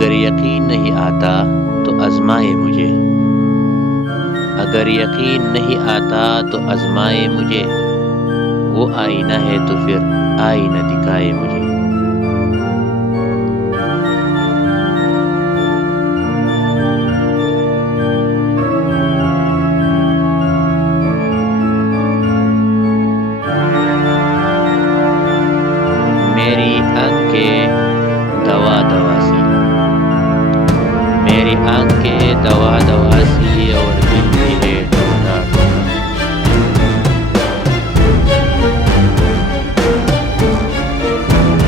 اگر یقین نہیں آتا تو آزمائے مجھے، اگر یقین نہیں آتا تو آزمائے مجھے، وہ آئینہ ہے تو پھر آئینہ دکھائے مجھے۔ میری آنکھیں دوا دوا سی، میری آنکھیں دوا دوا سی، اور دل بھی ہے ٹوٹا ٹوٹا۔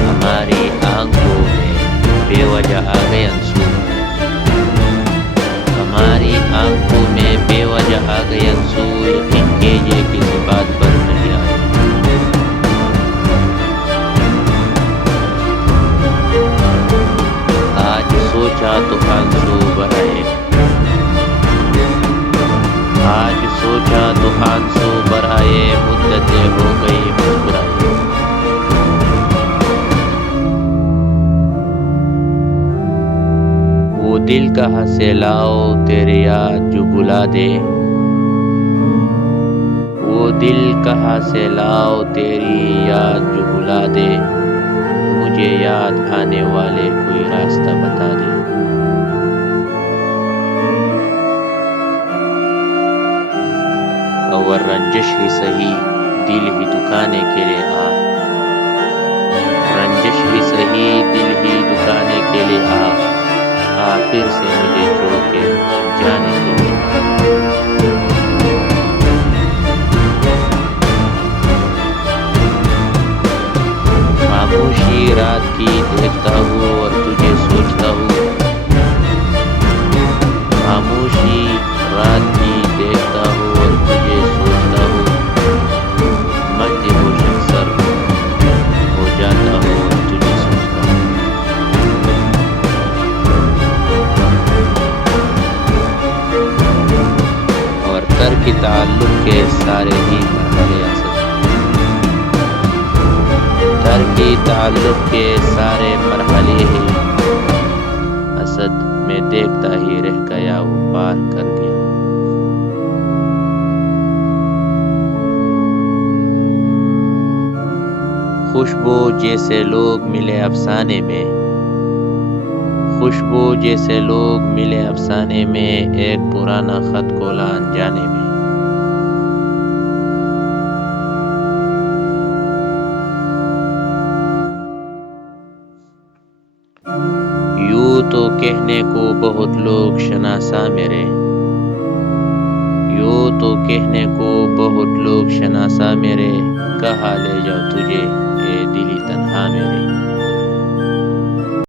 ہماری آنکھوں میں بے وجہ آ گئے آنسو، ہماری آنکھوں میں بے وجہ آ گئے آنسو، یقین کیجیے کسی بات پر نہیں آئے۔ آج سوچا تو آنسو بہائے، آج سوچا تو آنسو بہائے، مدتیں ہو گئی مسکرائے۔ وہ دل کہاں سے لاؤ تیرے یاد جو بلا دے، وہ دل کہاں سے لاؤ تیری یاد جو بلا دے، مجھے یاد آنے والے کوئی راستہ بتا دے۔ اور رنجش ہی سہی دل ہی دکانے کے لیے آ، رنجش ہی سہی دل ہی دکانے کے لیے آ، پھر سے مجھے چھوڑ کے جانے کے لیے۔ خاموشی رات کی دیکھتا ہوں اور تجھے سوچتا ہوں، خاموشی رات کی دیکھتا ہوں اور تجھے سوچتا ہوں، مٹی روشن سر ہو جاتا ہوں اور تجھے سوچتا ہوں۔ اور ترک تعلق کے سارے ہی مرحلے اسد، ترک تعلق کے سارے مرحلے ہی اسد، میں دیکھتا ہی رہ گیا وہ پار کر گیا۔ خوشبو جیسے لوگ ملے افسانے میں، خوشبو جیسے لوگ ملے افسانے میں، ایک پرانا خط کھولا انجانے میں۔ یوں تو کہنے کو بہت لوگ شناسا میرے، یوں تو کہنے کو بہت لوگ شناسا میرے، کہاں لے جاؤ تجھے اے دلی تنہا میرے۔